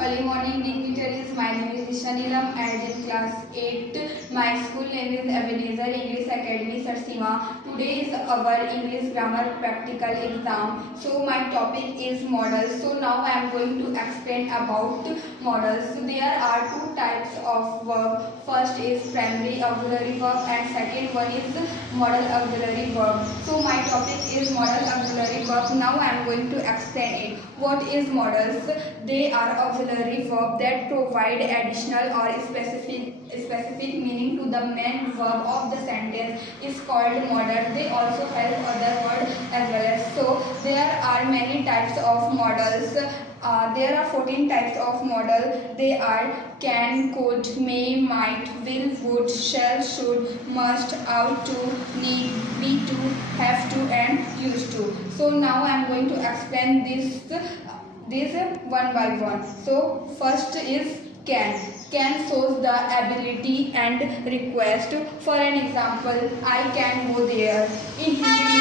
Early morning dignitaries, my name is Isha Neelam and in class 8. My school name is Ebenezer English Academy, Sarsima. Today is our English grammar practical exam. So my topic is modals. So now I am going to explain about modals. So there are two types of verb. First is primary auxiliary verb and second one is modal auxiliary verb. So my topic is modal auxiliary verb. Now I am going to explain it. What is modals? They are auxiliary verb that provide additional or specific meaning to the main verb of the sentence is called modal. They also help other words as well as. So there are many types of modals. There are 14 types of modal. They are can, could, may, might, will, would, shall, should, must, ought to, need, be to, have to and used to. So now I am going to explain this one by one. So first is can. Can shows the ability and request. For an example, I can go there. In Hindi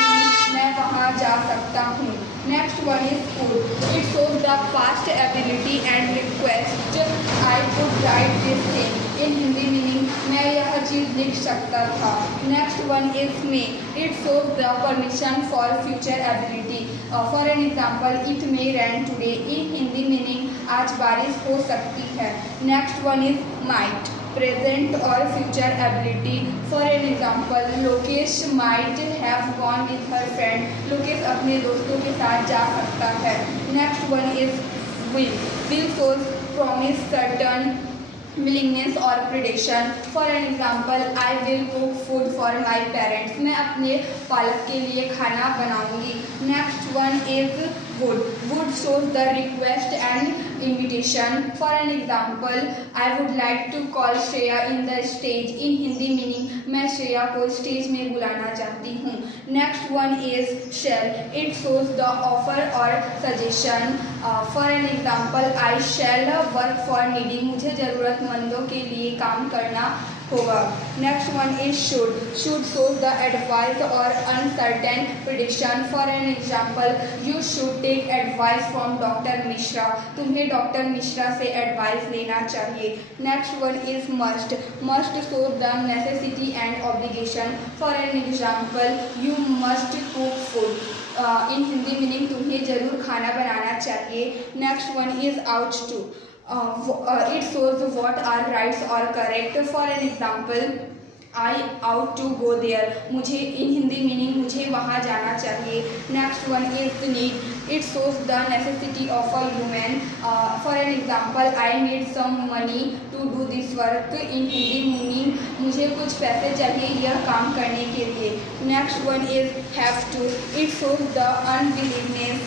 मैं वहाँ जा सकता हूँ. Next one is could. It shows the past ability and request. I could write this thing. In Hindi meaning मैं यह चीज़ लिख सकता था. Next one is may. It shows the permission for future ability. For an example, it may rain today. In Hindi meaning आज बारिश हो सकती है. Next one is might. Present or future ability. For an example, Lokesh might have gone with her friend. Lokesh अपने दोस्तों के साथ जा सकता है. Next one is will. Will shows promise, certain, willingness or prediction. For an example, I will cook food for my parents. मैं अपने पालक के लिए खाना बनाऊंगी. Next one is would. Would shows the request and invitation. For an example, I would like to call Shreya in the stage. In Hindi meaning मैं श्रेया को stage में बुलाना चाहती हूँ. Next one is shall. It shows the offer or suggestion. For an example, I shall work for needy. मुझे ज़रूरतमंदों के लिए काम करना होगा. Next one is should. Should shows the advice or uncertain prediction. For an example, you should take advice from Dr. Mishra. तुम्हें doctor Mishra से advice लेना चाहिए. Next one is must. Must shows the necessity and obligation. For an example, you must cook food. In Hindi meaning तुम्हें जरूर खाना बनाना चाहिए. Next one is ought to. It shows what are rights or correct. For an example, I ought to go there. मुझे in Hindi meaning मुझे वहाँ जाना चाहिए. Next one is need. It shows the necessity of a human. For an example, I need some money to do this work. In Hindi meaning मुझे कुछ पैसे चाहिए यह काम करने के लिए. Next one is have to. It shows the unwillingness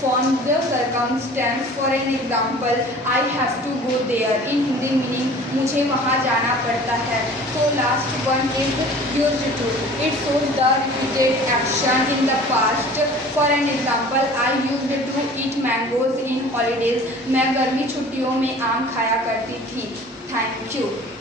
from the circumstance. For an example, I have to go there. In Hindi meaning मुझे वहाँ जाना पड़ता है. So last one is used to. It shows the repeated action in the past. For an example, I used to eat mangoes in holidays. मैं गर्मी छुट्टियों में आम खाया करती थी. Thank you.